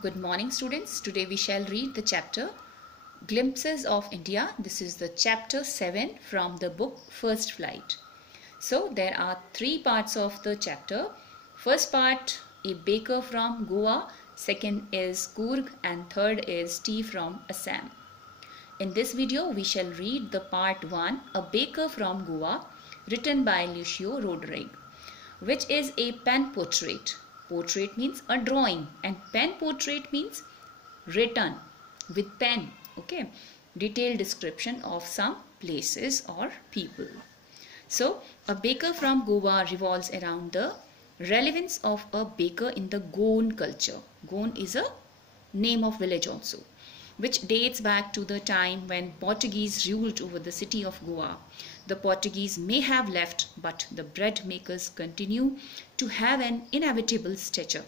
Good morning, students. Today we shall read the chapter Glimpses of India. This is the chapter 7 from the book First Flight. So there are three parts of the chapter. First part, a baker from Goa. Second is Coorg, and third is tea from Assam. In this video we shall read the part 1, a baker from Goa, written by Lucio Rodrigue, which is a pen portrait. Portrait means a drawing and pen portrait means written with pen. Okay, detailed description of some places or people. So a baker from Goa revolves around the relevance of a baker in the Goan culture. Goan is a name of village also, which dates back to the time when Portuguese ruled over the city of Goa. The Portuguese may have left, but the bread makers continue to have an inevitable stature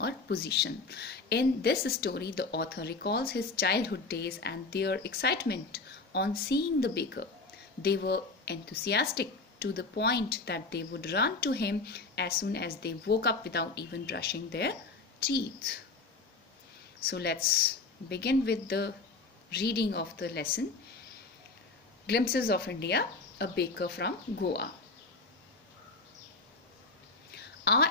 or position. In this story, the author recalls his childhood days and their excitement on seeing the baker. They were enthusiastic to the point that they would run to him as soon as they woke up without even brushing their teeth. So let's begin with the reading of the lesson. Glimpses of India, a baker from Goa. Our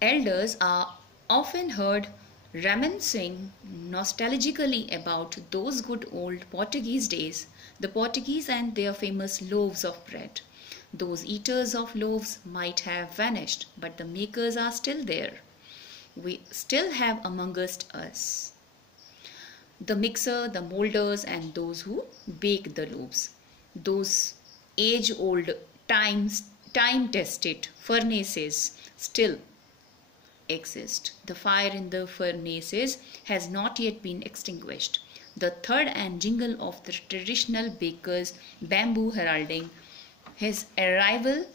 elders are often heard reminiscing nostalgically about those good old Portuguese days, the Portuguese and their famous loaves of bread. Those eaters of loaves might have vanished, but the makers are still there. We still have amongst us the mixer, the molders, and those who bake the loaves. Those age-old, time-tested furnaces still exist. The fire in the furnaces has not yet been extinguished. The third and jingle of the traditional baker's bamboo heralding his arrival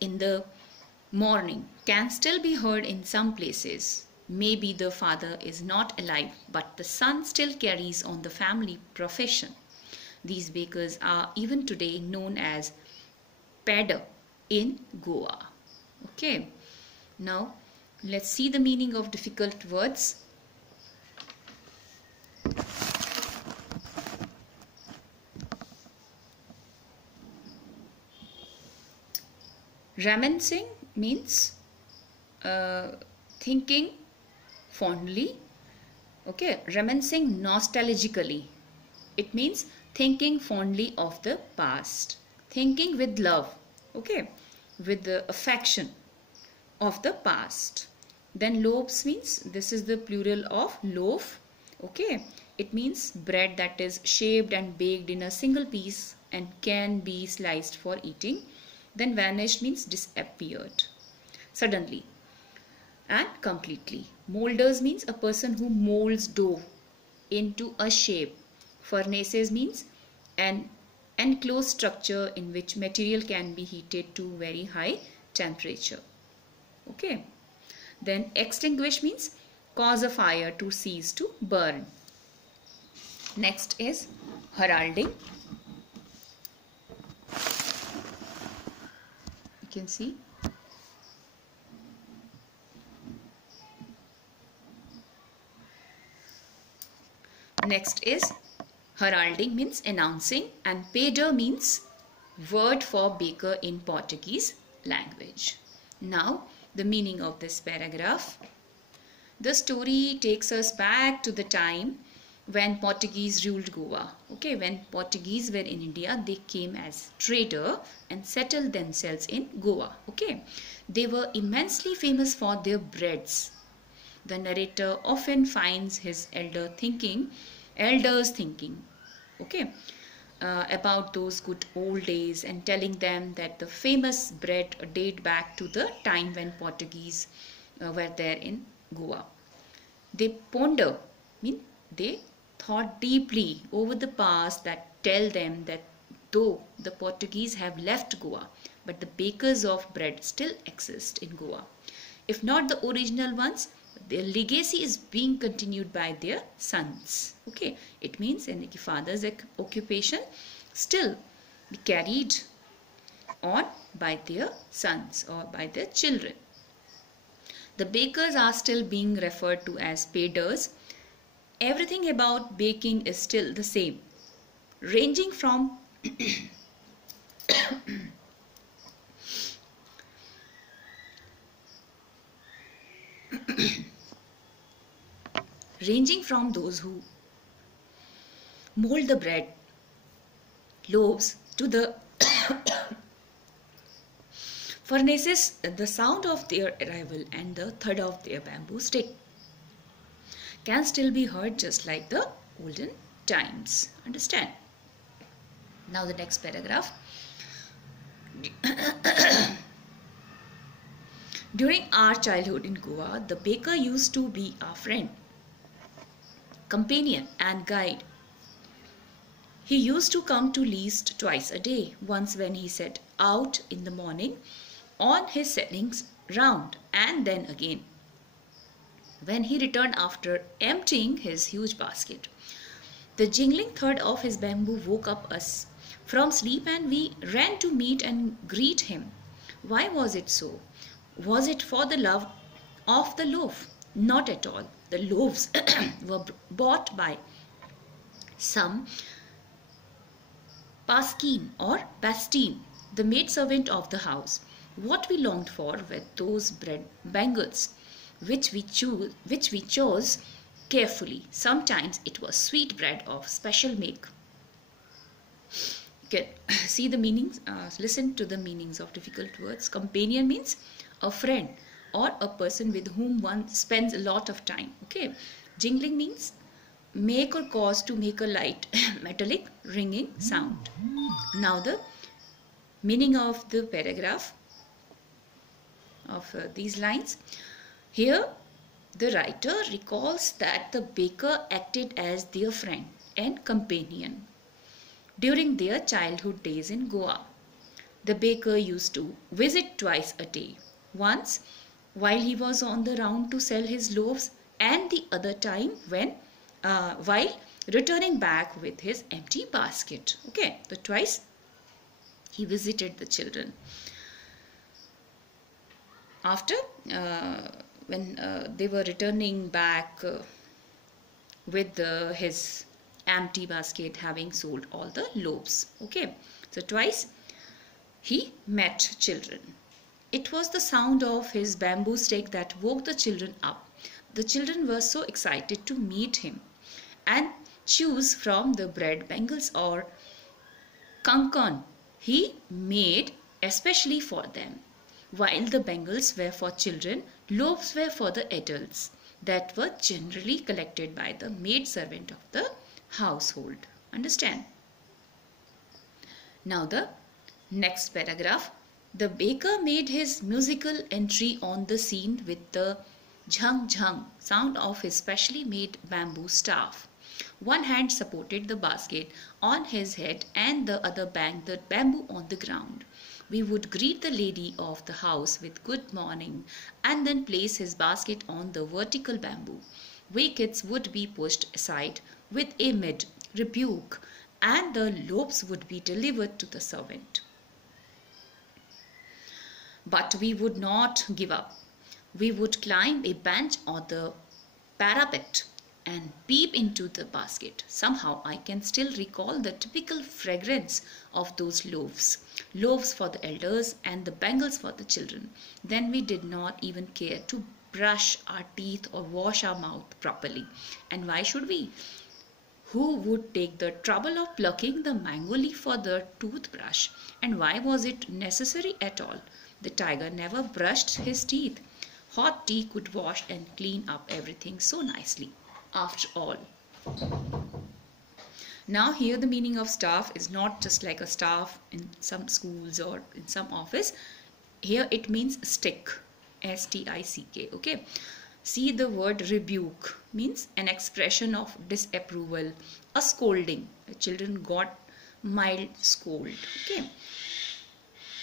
in the morning can still be heard in some places. Maybe the father is not alive, but the son still carries on the family profession. These bakers are even today known as padder in Goa. Okay, now let's see the meaning of difficult words. Reminiscing means thinking fondly. Okay, reminiscing nostalgically. It means thinking fondly of the past. Thinking with love. Okay, with the affection of the past. Then loaves means, this is the plural of loaf. Okay, it means bread that is shaped and baked in a single piece and can be sliced for eating. Then vanished means disappeared suddenly and completely. Molders means a person who molds dough into a shape. Furnaces means an enclosed structure in which material can be heated to very high temperature. Okay. Then extinguish means cause a fire to cease to burn. Next is heralding. You can see next is heralding means announcing, and padder means word for baker in Portuguese language. Now the meaning of this paragraph. The story takes us back to the time when Portuguese ruled Goa. Okay, when Portuguese were in India, they came as trader and settled themselves in Goa. Okay, they were immensely famous for their breads. The narrator often finds his elders thinking, okay, about those good old days and telling them that the famous bread date back to the time when Portuguese were there in Goa. They ponder, mean they thought deeply over the past that tell them that though the Portuguese have left Goa, but the bakers of bread still exist in Goa. If not the original ones, their legacy is being continued by their sons. Okay, it means in the father's occupation still be carried on by their sons or by their children. The bakers are still being referred to as peders. Everything about baking is still the same, ranging from those who mold the bread, loaves, to the furnaces, the sound of their arrival and the thud of their bamboo stick can still be heard just like the olden times. Understand? Now the next paragraph. During our childhood in Goa, the baker used to be our friend, companion and guide. He used to come to least twice a day, once when he set out in the morning on his settings round, and then again when he returned after emptying his huge basket. The jingling thud of his bamboo woke up us from sleep, and we ran to meet and greet him. Why was it so? Was it for the love of the loaf? Not at all. The loaves were bought by some Paskin or Bastine, the maidservant of the house. What we longed for were those bread bangles, which we chose carefully. Sometimes it was sweet bread of special make. Okay, see the meanings. Listen to the meanings of difficult words. Companion means a friend or a person with whom one spends a lot of time. Okay, jingling means make or cause to make a light metallic ringing sound. Now the meaning of the paragraph of these lines. Here the writer recalls that the baker acted as their friend and companion during their childhood days in Goa. The baker used to visit twice a day, once while he was on the round to sell his loaves, and the other time when while returning back with his empty basket. Okay, so twice he visited the children. After when they were returning back with his empty basket, having sold all the loaves. Okay, so twice he met children. It was the sound of his bamboo stick that woke the children up. The children were so excited to meet him and choose from the bread bangles or kankan he made especially for them. While the bangles were for children, loaves were for the adults that were generally collected by the maidservant of the household. Understand? Now the next paragraph. The baker made his musical entry on the scene with the jhang jhang sound of his specially made bamboo staff. One hand supported the basket on his head and the other banged the bamboo on the ground. We would greet the lady of the house with good morning and then place his basket on the vertical bamboo. We kids would be pushed aside with a mid rebuke, and the loaves would be delivered to the servant. But we would not give up. We would climb a bench or the parapet and peep into the basket. Somehow I can still recall the typical fragrance of those loaves. Loaves for the elders and the bangles for the children. Then we did not even care to brush our teeth or wash our mouth properly. And why should we? Who would take the trouble of plucking the mango leaf for the toothbrush? And why was it necessary at all? The tiger never brushed his teeth. Hot tea could wash and clean up everything so nicely. After all. Now here the meaning of staff is not just like a staff in some schools or in some office. Here it means stick. S-T-I-C-K. Okay. See the word rebuke means an expression of disapproval, a scolding. The children got mild scold. Okay.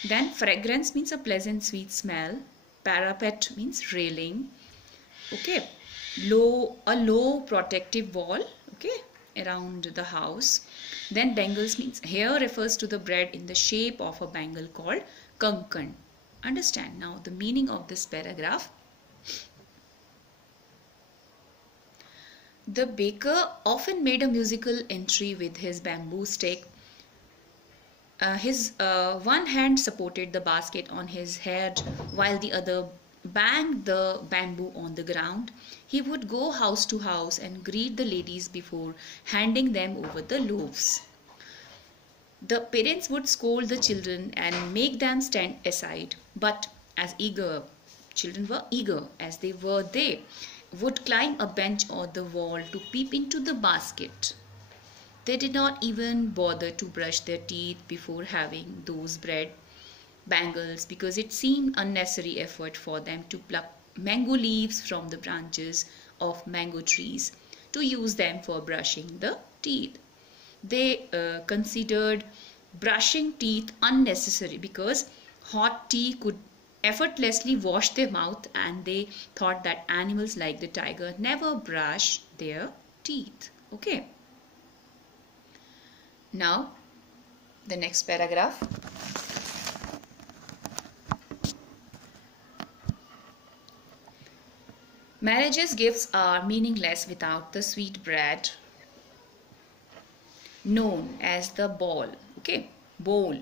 Then fragrance means a pleasant sweet smell. Parapet means railing. Okay. a low protective wall, okay, around the house. Then bangles means here refers to the bread in the shape of a bangle called kankan. Understand now the meaning of this paragraph. The baker often made a musical entry with his bamboo stick. His one hand supported the basket on his head while the other banged the bamboo on the ground. He would go house to house and greet the ladies before handing them over the loaves. The parents would scold the children and make them stand aside, but children were eager as they would climb a bench or the wall to peep into the basket. They did not even bother to brush their teeth before having those bread bangles because it seemed unnecessary effort for them to pluck mango leaves from the branches of mango trees to use them for brushing the teeth. They considered brushing teeth unnecessary because hot tea could effortlessly wash their mouth, and they thought that animals like the tiger never brush their teeth. Okay. Now, the next paragraph. Marriage's gifts are meaningless without the sweet bread known as the ball. Okay, bowl.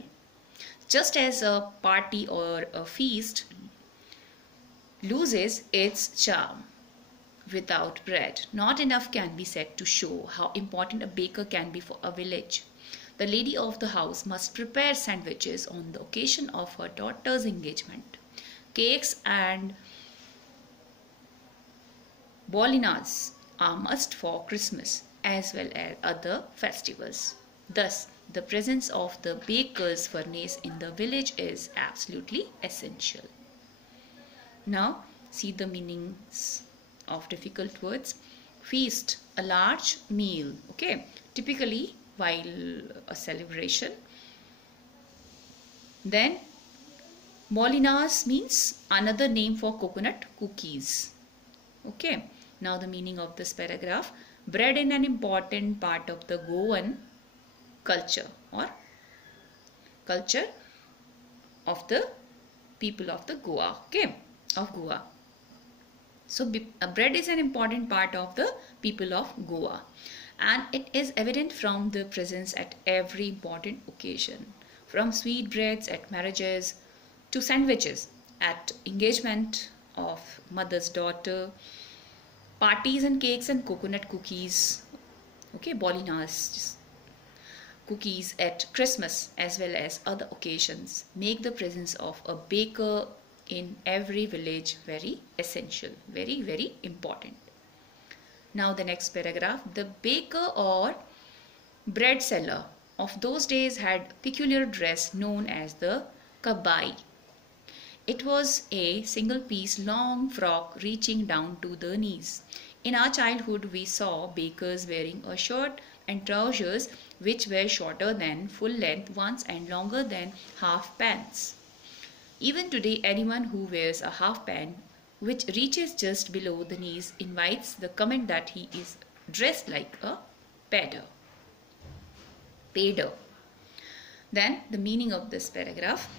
Just as a party or a feast loses its charm without bread, not enough can be said to show how important a baker can be for a village. The lady of the house must prepare sandwiches on the occasion of her daughter's engagement. Cakes and bolinas are must for Christmas as well as other festivals. Thus, the presence of the baker's furnace in the village is absolutely essential. Now, see the meanings of difficult words. Feast, a large meal, okay, typically while a celebration. Then, molinas means another name for coconut cookies. Okay, now the meaning of this paragraph. Bread is an important part of the Goan culture or culture of the people of the Goa, okay, of Goa. So bread is an important part of the people of Goa, and it is evident from the presence at every important occasion, from sweet breads at marriages to sandwiches at engagement of mother's daughter, parties and cakes and coconut cookies, okay, bolinas, cookies at Christmas as well as other occasions make the presence of a baker in every village very essential, very, very important. Now the next paragraph. The baker or bread seller of those days had peculiar dress known as the kabai. It was a single piece long frock reaching down to the knees. In our childhood, we saw bakers wearing a shirt and trousers which were shorter than full length ones and longer than half pants. Even today, anyone who wears a half pant which reaches just below the knees invites the comment that he is dressed like a pedder. Then the meaning of this paragraph.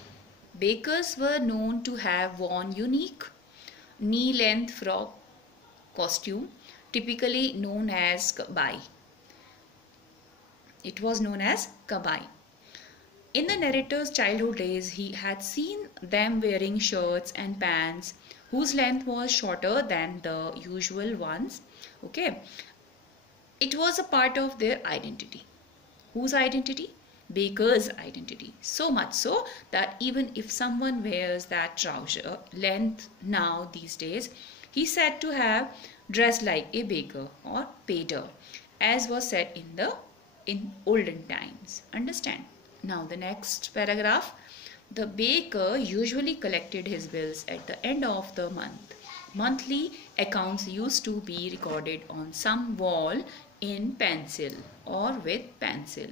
Bakers were known to have worn unique knee-length frock costume, typically known as kabai. It was known as kabai. In the narrator's childhood days, he had seen them wearing shirts and pants whose length was shorter than the usual ones. Okay, it was a part of their identity. Whose identity? Baker's identity. So much so that even if someone wears that trouser length now these days, he said to have dressed like a baker or pedder, as was said in olden times. Understand? Now the next paragraph. The baker usually collected his bills at the end of the month. Monthly accounts used to be recorded on some wall in pencil or with pencil.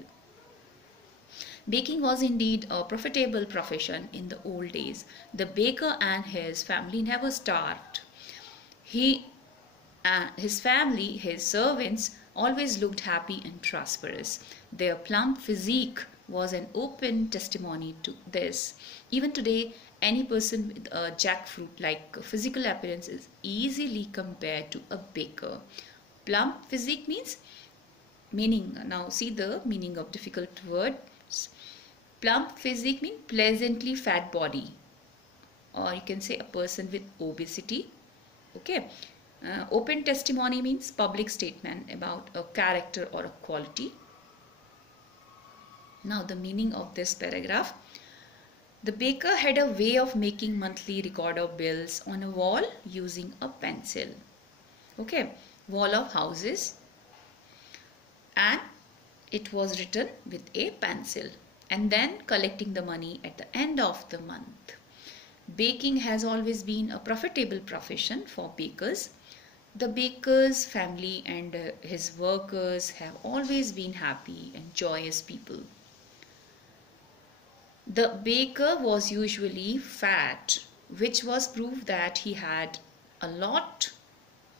Baking was indeed a profitable profession in the old days. The baker and his family never starved. He And his family, his servants, always looked happy and prosperous. Their plump physique was an open testimony to this. Even today, any person with a jackfruit-like physical appearance is easily compared to a baker. Plump physique meaning, now see the meaning of difficult words. Plump physique means pleasantly fat body, or you can say a person with obesity. Okay. Open testimony means public statement about a character or a quality. Now the meaning of this paragraph. The baker had a way of making monthly record of bills on a wall using a pencil. Okay, wall of houses, and it was written with a pencil, and then collecting the money at the end of the month. Baking has always been a profitable profession for bakers. The baker's family and his workers have always been happy and joyous people. The baker was usually fat, which was proof that he had a lot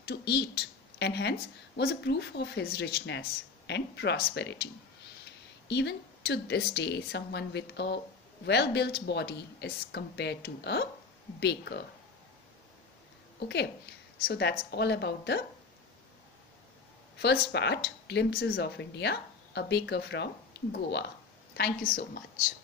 to eat, and hence was a proof of his richness and prosperity. Even to this day, someone with a well-built body is compared to a baker. Okay, so that's all about the first part, Glimpses of India, a baker from Goa. Thank you so much.